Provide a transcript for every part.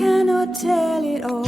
cannot tell it all.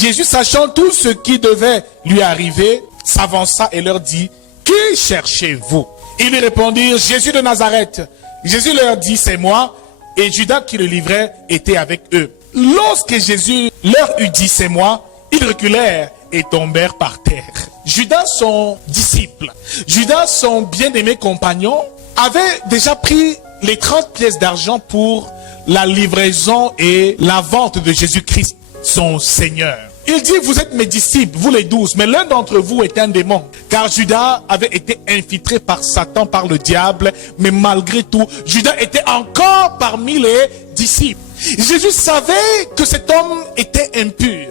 Jésus, sachant tout ce qui devait lui arriver, s'avança et leur dit, qui cherchez-vous? Ils lui répondirent, Jésus de Nazareth. Jésus leur dit, c'est moi. Et Judas qui le livrait était avec eux. Lorsque Jésus leur eut dit, c'est moi, ils reculèrent et tombèrent par terre. Judas, son disciple, Judas, son bien-aimé compagnon, avait déjà pris les 30 pièces d'argent pour la livraison et la vente de Jésus-Christ, son Seigneur. Il dit, vous êtes mes disciples, vous les 12, mais l'un d'entre vous est un démon. Car Judas avait été infiltré par Satan, par le diable, mais malgré tout, Judas était encore parmi les disciples. Jésus savait que cet homme était impur,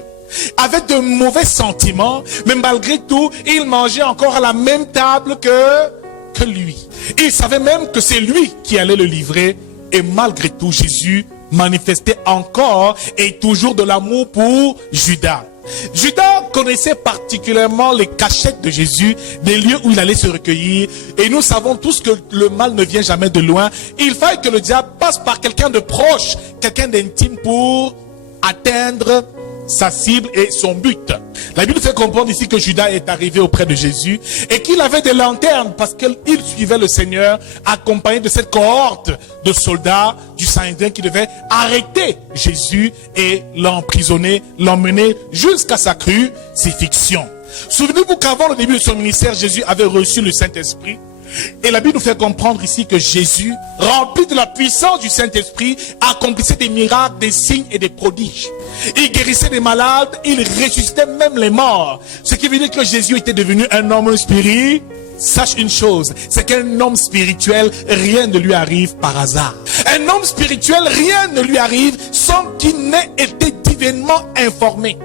avait de mauvais sentiments, mais malgré tout, il mangeait encore à la même table que lui. Il savait même que c'est lui qui allait le livrer, et malgré tout, Jésus manifestait encore et toujours de l'amour pour Judas. Judas connaissait particulièrement les cachettes de Jésus, des lieux où il allait se recueillir. Et nous savons tous que le mal ne vient jamais de loin. Il fallait que le diable passe par quelqu'un de proche, quelqu'un d'intime pour atteindre sa cible et son but. La Bible fait comprendre ici que Judas est arrivé auprès de Jésus et qu'il avait des lanternes parce qu'il suivait le Seigneur accompagné de cette cohorte de soldats du Sanhédrin qui devaient arrêter Jésus et l'emprisonner, l'emmener jusqu'à sa crucifixion. Souvenez-vous qu'avant le début de son ministère, Jésus avait reçu le Saint-Esprit. Et la Bible nous fait comprendre ici que Jésus, rempli de la puissance du Saint-Esprit, accomplissait des miracles, des signes et des prodiges. Il guérissait des malades, il ressuscitait même les morts. Ce qui veut dire que Jésus était devenu un homme spirituel. Sache une chose, c'est qu'un homme spirituel, rien ne lui arrive par hasard. Un homme spirituel, rien ne lui arrive sans qu'il n'ait été divinement informé.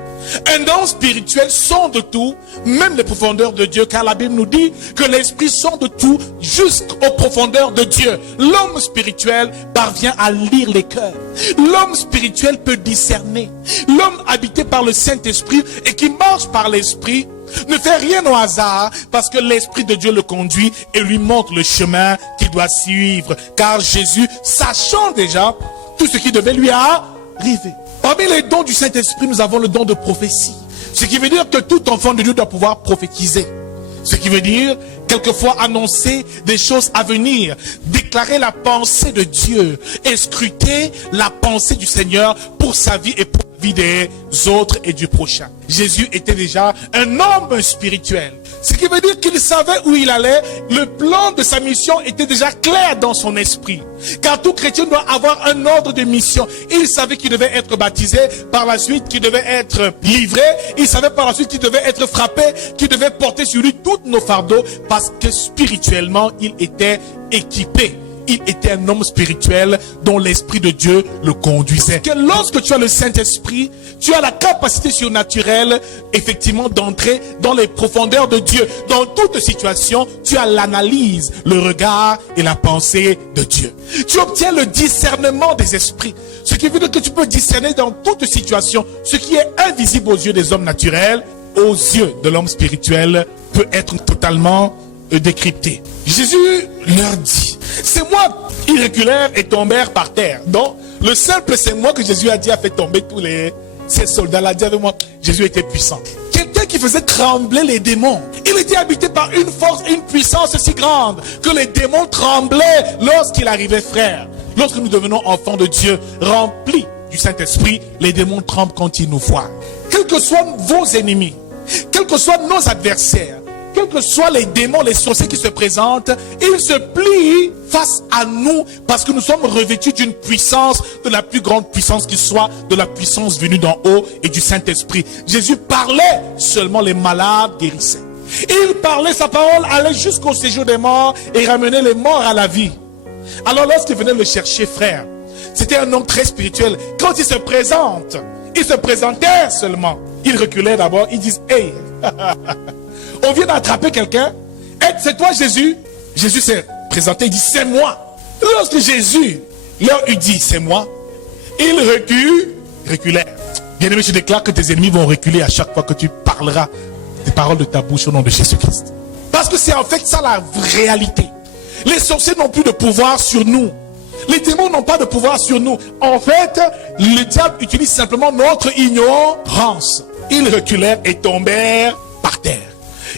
Un homme spirituel sonde tout, même les profondeurs de Dieu, car la Bible nous dit que l'esprit sonde tout jusqu'aux profondeurs de Dieu. L'homme spirituel parvient à lire les cœurs. L'homme spirituel peut discerner. L'homme habité par le Saint-Esprit et qui marche par l'esprit ne fait rien au hasard parce que l'Esprit de Dieu le conduit et lui montre le chemin qu'il doit suivre. Car Jésus, sachant déjà tout ce qui devait lui arriver. Parmi les dons du Saint-Esprit, nous avons le don de prophétie. Ce qui veut dire que tout enfant de Dieu doit pouvoir prophétiser. Ce qui veut dire, quelquefois, annoncer des choses à venir, déclarer la pensée de Dieu et scruter la pensée du Seigneur pour sa vie et pour la vie des autres et du prochain. Jésus était déjà un homme spirituel. Ce qui veut dire qu'il savait où il allait. Le plan de sa mission était déjà clair dans son esprit. Car tout chrétien doit avoir un ordre de mission. Il savait qu'il devait être baptisé, par la suite qu'il devait être livré. Il savait par la suite qu'il devait être frappé, qu'il devait porter sur lui tous nos fardeaux. Parce que spirituellement, il était équipé. Il était un homme spirituel dont l'Esprit de Dieu le conduisait. Que lorsque tu as le Saint-Esprit, tu as la capacité surnaturelle, effectivement, d'entrer dans les profondeurs de Dieu. Dans toute situation, tu as l'analyse, le regard et la pensée de Dieu. Tu obtiens le discernement des esprits. Ce qui veut dire que tu peux discerner dans toute situation ce qui est invisible aux yeux des hommes naturels, aux yeux de l'homme spirituel, peut être totalement décrypté. Jésus leur dit, c'est moi. Ils reculèrent et tombèrent par terre. Donc, le simple c'est moi que Jésus a dit a fait tomber tous ces soldats-là. Dit avec moi, Jésus était puissant. Quelqu'un qui faisait trembler les démons. Il était habité par une force, une puissance si grande que les démons tremblaient lorsqu'il arrivait, frère. Lorsque nous devenons enfants de Dieu, remplis du Saint-Esprit, les démons tremblent quand ils nous voient. Quels que soient vos ennemis, quels que soient nos adversaires, quels que soient les démons, les sorciers qui se présentent, ils se plient face à nous parce que nous sommes revêtus d'une puissance, de la plus grande puissance qui soit, de la puissance venue d'en haut et du Saint-Esprit. Jésus parlait, seulement les malades guérissaient. Il parlait, sa parole allait jusqu'au séjour des morts et ramenait les morts à la vie. Alors lorsqu'ils venaient le chercher, frère, c'était un homme très spirituel. Quand il se présente, il se présentait seulement. Il reculait d'abord, ils disent, hey, on vient d'attraper quelqu'un. Hey, c'est toi Jésus? Jésus s'est présenté, il dit, c'est moi. Lorsque Jésus leur eut dit, c'est moi, ils reculèrent. Bien-aimé, je déclare que tes ennemis vont reculer à chaque fois que tu parleras des paroles de ta bouche au nom de Jésus-Christ. Parce que c'est en fait ça la réalité. Les sorciers n'ont plus de pouvoir sur nous. Les démons n'ont pas de pouvoir sur nous. En fait, le diable utilise simplement notre ignorance. Ils reculèrent et tombèrent par terre.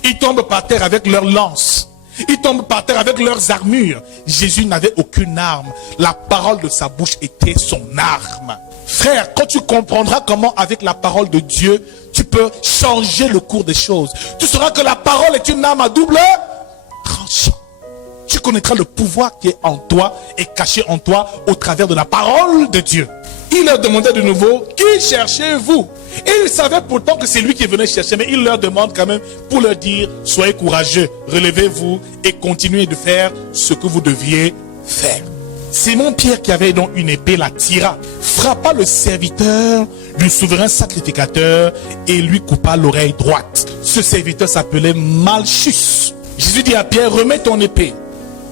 Ils tombent par terre avec leurs lances. Ils tombent par terre avec leurs armures. Jésus n'avait aucune arme. La parole de sa bouche était son arme. Frère, quand tu comprendras comment avec la parole de Dieu, tu peux changer le cours des choses. Tu sauras que la parole est une arme à double tranchant. Tu connaîtras le pouvoir qui est en toi et caché en toi au travers de la parole de Dieu. Il leur demandait de nouveau, qui cherchez-vous? Et ils savaient pourtant que c'est lui qui venait chercher, mais il leur demande quand même pour leur dire, soyez courageux, relevez-vous et continuez de faire ce que vous deviez faire. Simon-Pierre, qui avait donc une épée, la tira, frappa le serviteur du souverain sacrificateur et lui coupa l'oreille droite. Ce serviteur s'appelait Malchus. Jésus dit à Pierre, remets ton épée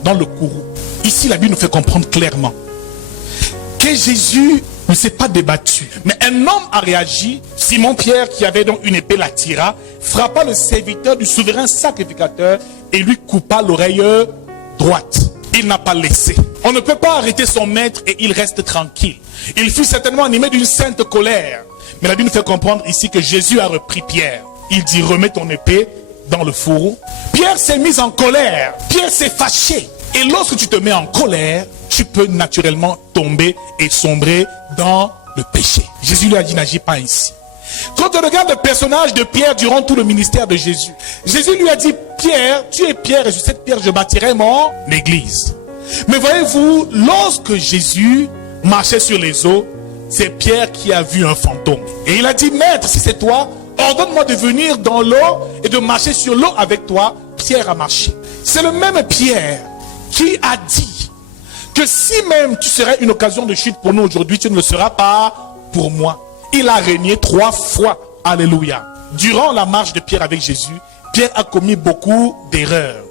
dans le courroux. Ici, la Bible nous fait comprendre clairement que Jésus ne s'est pas débattu. Mais un homme a réagi. Simon-Pierre, qui avait donc une épée, la tira, frappa le serviteur du souverain sacrificateur et lui coupa l'oreille droite. Il n'a pas laissé. On ne peut pas arrêter son maître et il reste tranquille. Il fut certainement animé d'une sainte colère. Mais la Bible nous fait comprendre ici que Jésus a repris Pierre. Il dit, remets ton épée dans le fourreau. Pierre s'est mis en colère. Pierre s'est fâché. Et lorsque tu te mets en colère, tu peux naturellement tomber et sombrer dans le péché. Jésus lui a dit, n'agis pas ici. Quand on regarde le personnage de Pierre durant tout le ministère de Jésus, Jésus lui a dit, Pierre, tu es Pierre et sur cette pierre je bâtirai mon église. Mais voyez-vous, lorsque Jésus marchait sur les eaux, c'est Pierre qui a vu un fantôme. Et il a dit, maître, si c'est toi, ordonne-moi de venir dans l'eau et de marcher sur l'eau avec toi. Pierre a marché. C'est le même Pierre qui a dit que si même tu serais une occasion de chute pour nous aujourd'hui, tu ne le seras pas pour moi. Il a régné 3 fois. Alléluia. Durant la marche de Pierre avec Jésus, Pierre a commis beaucoup d'erreurs.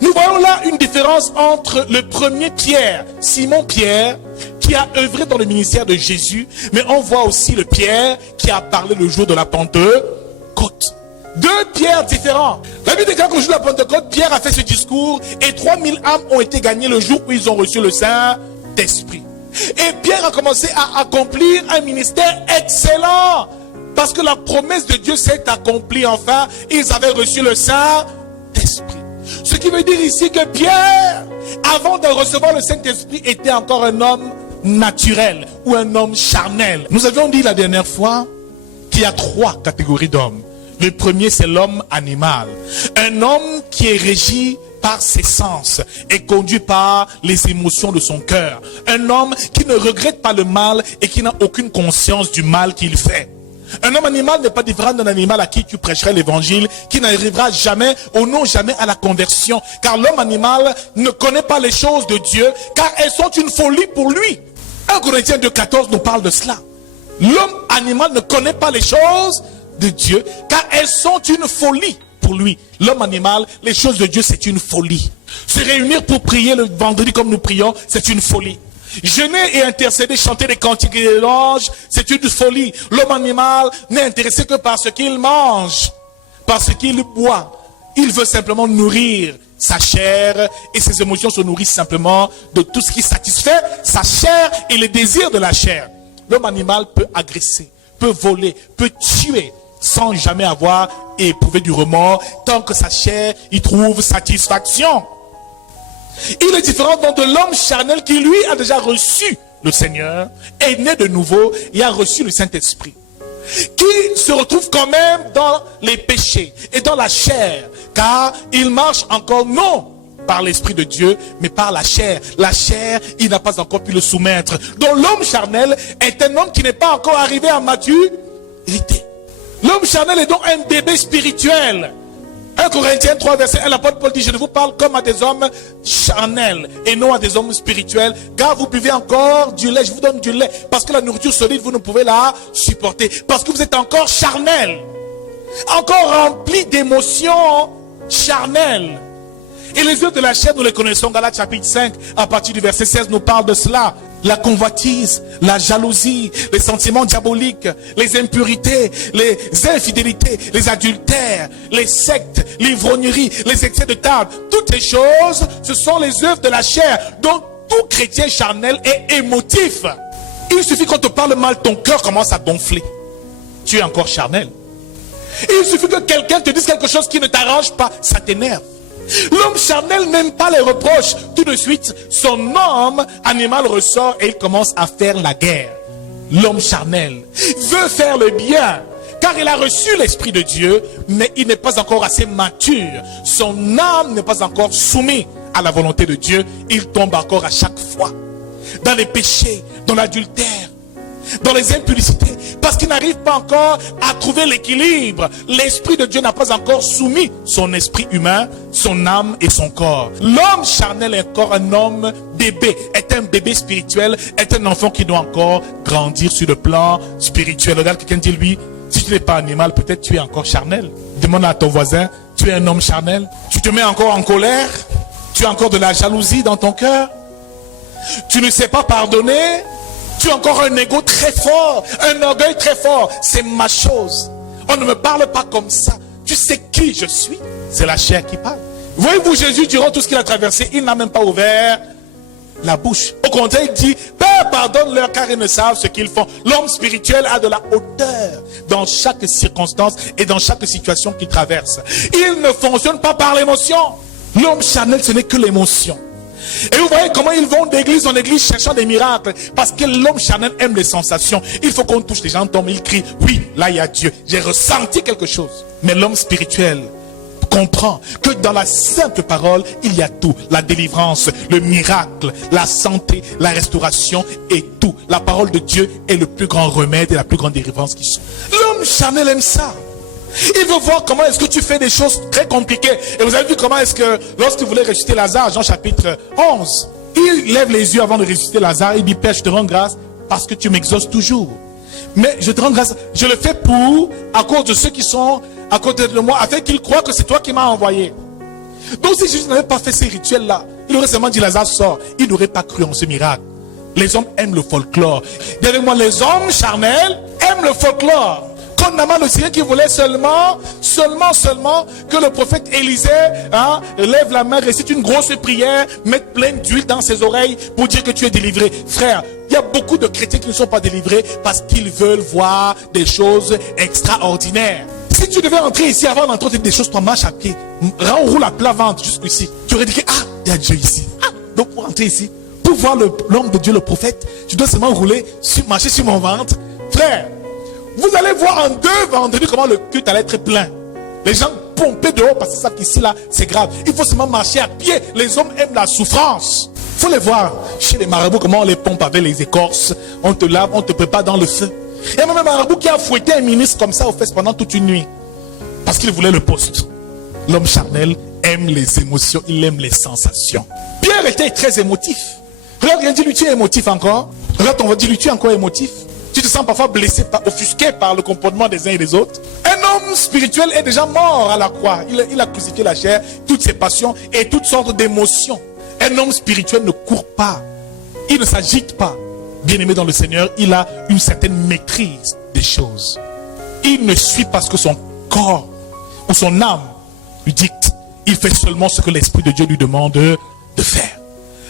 Nous voyons là une différence entre le premier Pierre, Simon Pierre, qui a œuvré dans le ministère de Jésus, mais on voit aussi le Pierre qui a parlé le jour de la Pentecôte. 2 Pierres différents. La Bible déclare que le jour de la Pentecôte, Pierre a fait ce discours et 3000 âmes ont été gagnées le jour où ils ont reçu le Saint-Esprit. Et Pierre a commencé à accomplir un ministère excellent. Parce que la promesse de Dieu s'est accomplie enfin. Ils avaient reçu le Saint-Esprit. Ce qui veut dire ici que Pierre, avant de recevoir le Saint-Esprit, était encore un homme naturel ou un homme charnel. Nous avions dit la dernière fois qu'il y a 3 catégories d'hommes. Le premier, c'est l'homme animal. Un homme qui est régi par ses sens et conduit par les émotions de son cœur. Un homme qui ne regrette pas le mal et qui n'a aucune conscience du mal qu'il fait. Un homme animal n'est pas différent d'un animal à qui tu prêcherais l'évangile, qui n'arrivera jamais, au nom jamais, à la conversion. Car l'homme animal ne connaît pas les choses de Dieu, car elles sont une folie pour lui. 1 Corinthiens 2,14 nous parle de cela. L'homme animal ne connaît pas les choses de Dieu, car elles sont une folie pour lui. L'homme animal, les choses de Dieu, c'est une folie. Se réunir pour prier le vendredi comme nous prions, c'est une folie. Jeûner et intercéder, chanter des cantiques et des louanges, c'est une folie. L'homme animal n'est intéressé que par ce qu'il mange, par ce qu'il boit. Il veut simplement nourrir sa chair et ses émotions se nourrissent simplement de tout ce qui satisfait sa chair et les désirs de la chair. L'homme animal peut agresser, peut voler, peut tuer sans jamais avoir éprouvé du remords tant que sa chair y trouve satisfaction. Il est différent donc de l'homme charnel qui lui a déjà reçu le Seigneur, est né de nouveau et a reçu le Saint-Esprit, qui se retrouve quand même dans les péchés et dans la chair, car il marche encore non par l'Esprit de Dieu, mais par la chair. La chair, il n'a pas encore pu le soumettre. Donc l'homme charnel est un homme qui n'est pas encore arrivé à maturité. L'homme charnel est donc un bébé spirituel. 1 Corinthiens 3 verset 1, l'apôtre Paul dit, je ne vous parle comme à des hommes charnels et non à des hommes spirituels, car vous buvez encore du lait. Je vous donne du lait parce que la nourriture solide, vous ne pouvez la supporter, parce que vous êtes encore charnel, encore rempli d'émotions charnelles. Et les œuvres de la chair, nous les connaissons. Galates chapitre 5, à partir du verset 16, nous parle de cela. la convoitise, la jalousie, les sentiments diaboliques, les impurités, les infidélités, les adultères, les sectes, l'ivrognerie, les excès de table. Toutes ces choses, ce sont les œuvres de la chair, dont tout chrétien charnel est émotif. Il suffit qu'on te parle mal, ton cœur commence à gonfler. Tu es encore charnel. Il suffit que quelqu'un te dise quelque chose qui ne t'arrange pas, ça t'énerve. L'homme charnel n'aime pas les reproches. Tout de suite, son homme animal ressort et il commence à faire la guerre. L'homme charnel veut faire le bien, car il a reçu l'Esprit de Dieu, mais il n'est pas encore assez mature. Son âme n'est pas encore soumise à la volonté de Dieu. Il tombe encore à chaque fois dans les péchés, dans l'adultère, dans les impudicités, parce qu'il n'arrive pas encore à trouver l'équilibre. L'Esprit de Dieu n'a pas encore soumis son esprit humain, son âme et son corps. L'homme charnel est encore un homme bébé, est un bébé spirituel, est un enfant qui doit encore grandir sur le plan spirituel. Regarde quelqu'un, dis-lui, si tu n'es pas animal, peut-être tu es encore charnel. Demande à ton voisin, tu es un homme charnel? Tu te mets encore en colère? Tu as encore de la jalousie dans ton cœur? Tu ne sais pas pardonner? Tu as encore un ego très fort, un orgueil très fort. C'est ma chose. On ne me parle pas comme ça. Tu sais qui je suis? C'est la chair qui parle. Voyez-vous, Jésus, durant tout ce qu'il a traversé, il n'a même pas ouvert la bouche. Au contraire, il dit, Père, pardonne-leur car ils ne savent ce qu'ils font. L'homme spirituel a de la hauteur dans chaque circonstance et dans chaque situation qu'il traverse. Il ne fonctionne pas par l'émotion. L'homme charnel, ce n'est que l'émotion. Et vous voyez comment ils vont d'église en église cherchant des miracles. Parce que l'homme charnel aime les sensations. Il faut qu'on touche, les gens tombent, ils crient, oui, là il y a Dieu. J'ai ressenti quelque chose. Mais l'homme spirituel comprend que dans la simple parole, il y a tout. La délivrance, le miracle, la santé, la restauration et tout. La parole de Dieu est le plus grand remède et la plus grande délivrance qui soit. L'homme charnel aime ça. Il veut voir comment est-ce que tu fais des choses très compliquées. Et vous avez vu comment est-ce que lorsqu'il voulait ressusciter Lazare, Jean chapitre 11, il lève les yeux avant de ressusciter Lazare. Il dit, Père, je te rends grâce parce que tu m'exauces toujours. Mais je te rends grâce, je le fais à cause de ceux qui sont à côté de moi, afin qu'ils croient que c'est toi qui m'as envoyé. Donc si Jésus n'avait pas fait ces rituels-là, il aurait seulement dit, Lazare sort. Il n'aurait pas cru en ce miracle. Les hommes aiment le folklore. Dis avec moi, les hommes charnels aiment le folklore. Comme Naaman le Syrien qui voulait seulement que le prophète Élisée lève la main, récite une grosse prière, mette plein d'huile dans ses oreilles pour dire que tu es délivré. Frère, il y a beaucoup de chrétiens qui ne sont pas délivrés parce qu'ils veulent voir des extraordinaires. Si tu devais entrer ici avant d'entrer des choses, toi marche à pied, roule à plat ventre jusqu'ici. Tu aurais dit que il y a Dieu ici. Donc pour entrer ici, pour voir l'homme de Dieu, le prophète, tu dois seulement marcher sur mon ventre. Frère, vous allez voir en 2 vendredis comment le culte allait être plein. Les gens pompés dehors parce que ça qu'ici là, c'est grave. Il faut seulement marcher à pied. Les hommes aiment la souffrance. Il faut les voir chez les marabouts comment on les pompe avec les écorces. On te lave, on te prépare dans le feu. Il y a même un marabout qui a fouetté un ministre comme ça aux fesses pendant toute une nuit. Parce qu'il voulait le poste. L'homme charnel aime les émotions, il aime les sensations. Pierre était très émotif. Regarde, dis-lui, tu es émotif encore. Regarde, on va dire, tu es encore émotif. Tu te sens parfois blessé, offusqué par le comportement des uns et des autres. Un homme spirituel est déjà mort à la croix. Il a crucifié la chair, toutes ses passions et toutes sortes d'émotions. Un homme spirituel ne court pas. Il ne s'agite pas. Bien-aimé dans le Seigneur, il a une certaine maîtrise des choses. Il ne suit pas ce que son corps ou son âme lui dicte. Il fait seulement ce que l'Esprit de Dieu lui demande de faire.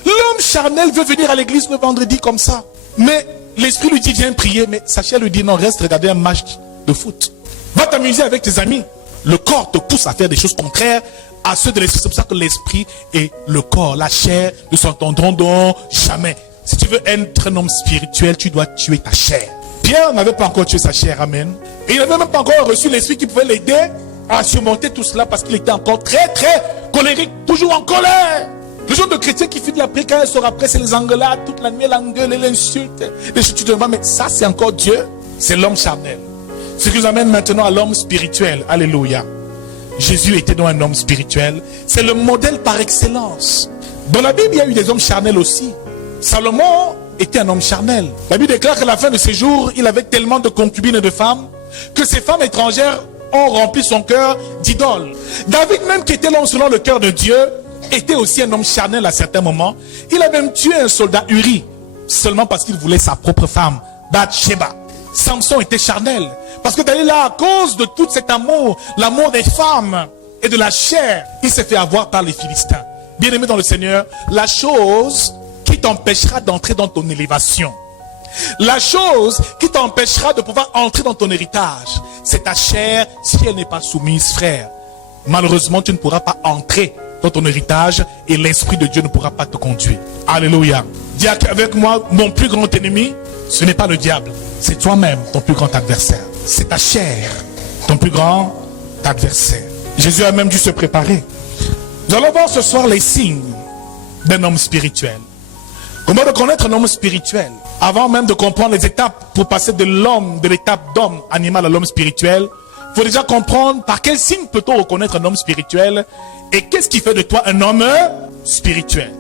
L'homme charnel veut venir à l'église le vendredi comme ça. Mais l'Esprit lui dit, viens prier. Mais sa chair lui dit, non, reste regarder un match de foot. Va t'amuser avec tes amis. Le corps te pousse à faire des choses contraires à ceux de l'Esprit. C'est pour ça que l'Esprit et le corps, la chair, ne s'entendront donc jamais. Si tu veux être un homme spirituel, tu dois tuer ta chair. Pierre n'avait pas encore tué sa chair, amen. Et il n'avait même pas encore reçu l'Esprit qui pouvait l'aider à surmonter tout cela parce qu'il était encore très très colérique, toujours en colère. Le genre de chrétien qui fait de la prière, quand elle sort après, c'est les engueulades, toute la nuit, l'engueule, l'insulte, les choses, tu te demandes, mais ça c'est encore Dieu? C'est l'homme charnel. Ce qui nous amène maintenant à l'homme spirituel. Alléluia. Jésus était donc un homme spirituel. C'est le modèle par excellence. Dans la Bible, il y a eu des hommes charnels aussi. Salomon était un homme charnel. La Bible déclare qu'à la fin de ses jours, il avait tellement de concubines et de femmes que ces femmes étrangères ont rempli son cœur d'idoles. David même, qui était l'homme selon le cœur de Dieu, était aussi un homme charnel à certains moments. Il a même tué un soldat Uri. seulement parce qu'il voulait sa propre femme, Bathsheba. Samson était charnel. Parce que Dalila, à cause de tout cet amour, l'amour des femmes et de la chair, il s'est fait avoir par les Philistins. Bien-aimé dans le Seigneur, la chose qui t'empêchera d'entrer dans ton élévation, la chose qui t'empêchera de pouvoir entrer dans ton héritage, c'est ta chair si elle n'est pas soumise, frère. Malheureusement, tu ne pourras pas entrer dans ton héritage et l'Esprit de Dieu ne pourra pas te conduire. Alléluia. Dis avec moi, mon plus grand ennemi, ce n'est pas le diable, c'est toi-même, ton plus grand adversaire. C'est ta chair, ton plus grand adversaire. Jésus a même dû se préparer. Nous allons voir ce soir les signes d'un homme spirituel. Comment reconnaître un homme spirituel? Avant même de comprendre les étapes pour passer de l'homme, de l'étape d'homme animal à l'homme spirituel, il faut déjà comprendre par quel signe peut-on reconnaître un homme spirituel et qu'est-ce qui fait de toi un homme spirituel.